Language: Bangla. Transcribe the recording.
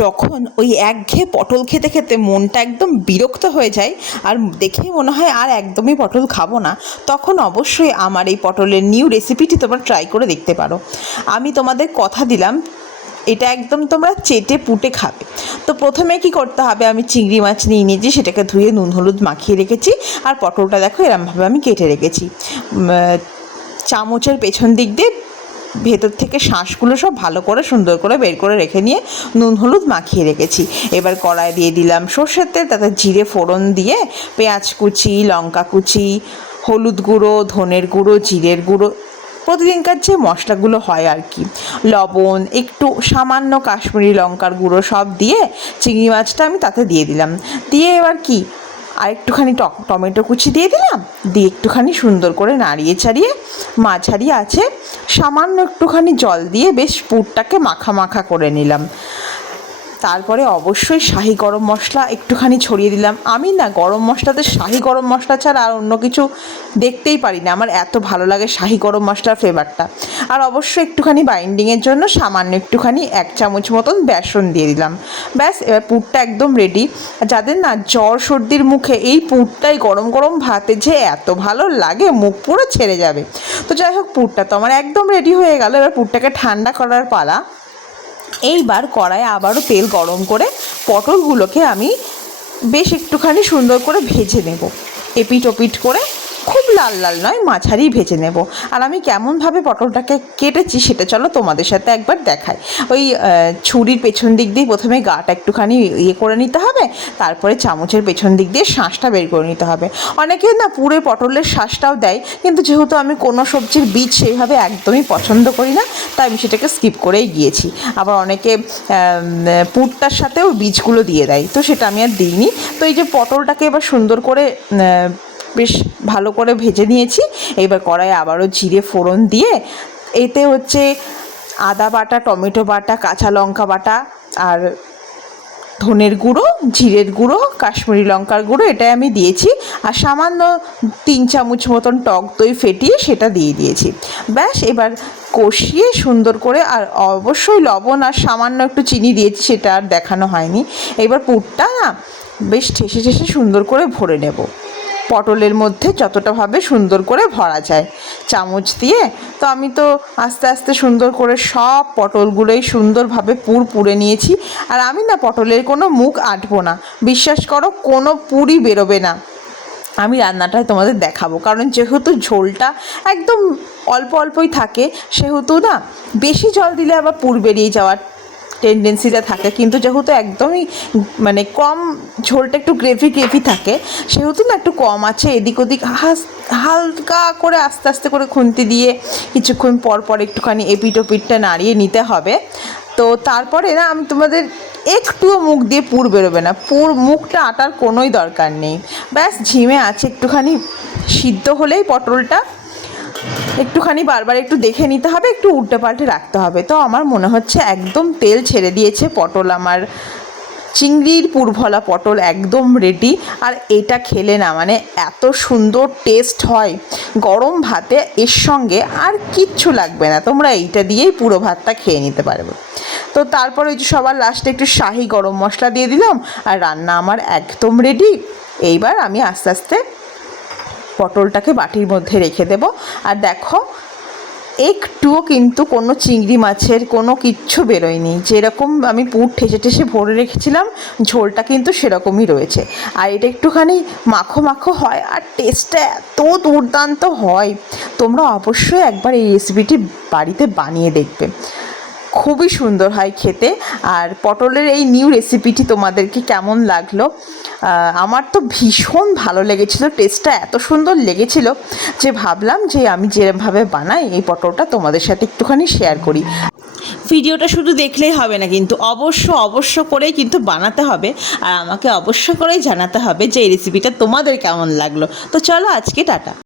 যখন ওই একঘেয়ে পটল খেতে খেতে মনটা একদম বিরক্ত হয়ে যায় আর দেখেই মনে হয় আর একদমই পটল খাবো না, তখন অবশ্যই আমার এই পটলের নিউ রেসিপিটি তোমরা ট্রাই করে দেখতে পারো। আমি তোমাদের কথা দিলাম এটা একদম তোমরা চেটে পুটে খাবে। তো প্রথমে কি করতে হবে, আমি চিংড়ি মাছ নিয়ে নিয়েছি, সেটাকে ধুয়ে নুন হলুদ মাখিয়ে রেখেছি। আর পটলটা দেখো এরমভাবে আমি কেটে রেখেছি। চামচের পেছন দিক দিয়ে ভেতর থেকে শাঁসগুলো সব ভালো করে সুন্দর করে বের করে রেখে নিয়ে নুন হলুদ মাখিয়ে রেখেছি। এবার কড়াই দিয়ে দিলাম সর্ষের তেল, তাতে জিরে ফোড়ন দিয়ে পেঁয়াজ কুচি, লঙ্কা কুচি, হলুদ গুঁড়ো, ধনের গুঁড়ো, জিরের গুঁড়ো, প্রতিদিনকার যে মশলাগুলো হয় আর কি, লবণ, একটু সামান্য কাশ্মীরি লঙ্কার গুঁড়ো সব দিয়ে চিংড়ি মাছটা আমি তাতে দিয়ে দিলাম। দিয়ে এবার কি আর একটুখানি টমেটো কুচি দিয়ে দিলাম, দিয়ে একটুখানি সুন্দর করে নাড়িয়ে ছাড়িয়ে মাঝারি আছে সামান্য একটুখানি জল দিয়ে বেশ পুরটাকে মাখা মাখা করে নিলাম। তারপরে অবশ্যই শাহি গরম মশলা একটুখানি ছড়িয়ে দিলাম। আমি না গরম মশলাতে শাহি গরম মশলা ছাড়া আর অন্য কিছু দেখতেই পারি না, আমার এত ভালো লাগে শাহি গরম মশলার ফ্লেভারটা। আর অবশ্যই একটুখানি বাইন্ডিংয়ের জন্য সামান্য একটুখানি 1 চামচ মতন বেসন দিয়ে দিলাম। ব্যাস, এবার পুরটা একদম রেডি। যাদের না জ্বর সর্দির মুখে এই পুরটাই গরম গরম ভাতে যে এত ভালো লাগে, মুখ পুরো ছেড়ে যাবে। তো যাই হোক, পুরটা তো আমার একদম রেডি হয়ে গেল। এবার পুরটাকে ঠান্ডা করার পালা। এইবার কড়াইয়ে আবারও তেল গরম করে পটলগুলোকে আমি বেশ একটুখানি সুন্দর করে ভেজে নেব, এপিট ওপিট করে, খুব লাল লাল নয়, মাঝারি ভেজে নেব। আর আমি কেমনভাবে পটলটাকে কেটেছি সেটা চলো তোমাদের সাথে একবার দেখাই। ওই ছুরির পেছন দিক দিয়ে প্রথমে গাটা একটুখানি করে নিতে হবে, তারপরে চামচের পেছন দিক দিয়ে শাঁসটা বের করে নিতে হবে। অনেকে না পুরো পটলের শাঁসটাও দেয়, কিন্তু যেহেতু আমি কোনো সবজির বীজ সেইভাবে একদমই পছন্দ করি না, তাই আমি সেটাকে স্কিপ করেই গিয়েছি। আবার অনেকে পুরটার সাথেও বীজগুলো দিয়ে দেয়, তো সেটা আমি আর দিইনি। তো এই যে পটলটাকে এবার সুন্দর করে বেশ ভালো করে ভেজে নিয়েছি। এবার কড়াইয়ে আবারও জিরে ফোড়ন দিয়ে এতে হচ্ছে আদা বাটা, টমেটো বাটা, কাঁচা লঙ্কা বাটা আর ধনের গুঁড়ো, জিরের গুঁড়ো, কাশ্মীরি লঙ্কার গুঁড়ো, এটাই আমি দিয়েছি। আর সামান্য 3 চামচ মতন টক দই ফেটিয়ে সেটা দিয়ে দিয়েছি। ব্যাস, এবার কষিয়ে সুন্দর করে, আর অবশ্যই লবণ আর সামান্য একটু চিনি দিয়েছি, সেটা আর দেখানো হয়নি। এবার পুরটা না বেশ ঠেসে ঠেসে সুন্দর করে ভরে নেব, পটলের মধ্যে যতটাভাবে সুন্দর করে ভরা যায় চামচ দিয়ে। তো আমি তো আস্তে আস্তে সুন্দর করে সব পটলগুলোই সুন্দরভাবে পুরে নিয়েছি। আর আমি না পটলের কোনো মুখ আঁটবো না, বিশ্বাস করো, কোনো পুরই বেরোবে না। আমি রান্নাটায় তোমাদের দেখাবো, কারণ যেহেতু ঝোলটা একদম অল্প অল্পই থাকে, সেহেতু না বেশি জল দিলে আবার পুর বেরিয়ে যাওয়ার টেন্ডেন্সিটা থাকে। কিন্তু যেহেতু একদমই মানে কম ঝোলটা একটু গ্রেভি গ্রেভি থাকে, সেহেতু না একটু কম আছে, এদিক ওদিক হালকা করে আস্তে আস্তে করে খুন্তি দিয়ে কিছুক্ষণ পর পর একটুখানি এপিট ওপিটটা নাড়িয়ে নিতে হবে। তো তারপরে না আমি তোমাদের একটুও মুখ দিয়ে পুর বেরোবে না, মুখটা আটার কোনোই দরকার নেই। ব্যাস, ঝিমে আছে একটুখানি সিদ্ধ হলেই পটলটা একটুখানি বারবার একটু দেখে নিতে হবে, একটু উল্টে পাল্টে রাখতে হবে। তো আমার মনে হচ্ছে একদম তেল ছেড়ে দিয়েছে পটল, আমার চিংড়ির পুরভলা পটল একদম রেডি। আর এটা খেলে না মানে এত সুন্দর টেস্ট হয় গরম ভাতে, এর সঙ্গে আর কিচ্ছু লাগবে না, তোমরা এইটা দিয়েই পুরো ভাতটা খেয়ে নিতে পারবে। তো তারপর ওই যে সবার লাস্টে একটু শাহি গরম মশলা দিয়ে দিলাম, আর রান্না আমার একদম রেডি। এইবার আমি আস্তে আস্তে পটলটাকে বাটির মধ্যে রেখে দেব। আর দেখো, একটুও কিন্তু কোনো চিংড়ি মাছের কোনো কিচ্ছু বেরোয়নি, যেরকম আমি পুর ঠেসে ঠেসে ভরে রেখেছিলাম ঝোলটা কিন্তু সেরকমই রয়েছে। আর এটা একটুখানি মাখো মাখো হয়, আর টেস্টটা এত দুর্দান্ত হয়, তোমরা অবশ্যই একবার এই রেসিপিটি বাড়িতে বানিয়ে দেখবে, খুবই সুন্দর হয় খেতে। আর পটলের এই নিউ রেসিপিটি তোমাদেরকে কেমন লাগলো? আমার তো ভীষণ ভালো লেগেছিলো, টেস্টটা এত সুন্দর লেগেছিলো যে ভাবলাম যে আমি যেভাবে বানাই এই পটলটা তোমাদের সাথে একটুখানি শেয়ার করি। ভিডিওটা শুধু দেখলেই হবে না, কিন্তু অবশ্য করেই কিন্তু বানাতে হবে, আর আমাকে অবশ্য করেই জানাতে হবে যে এই রেসিপিটা তোমাদের কেমন লাগলো। তো চলো, আজকে টাটা।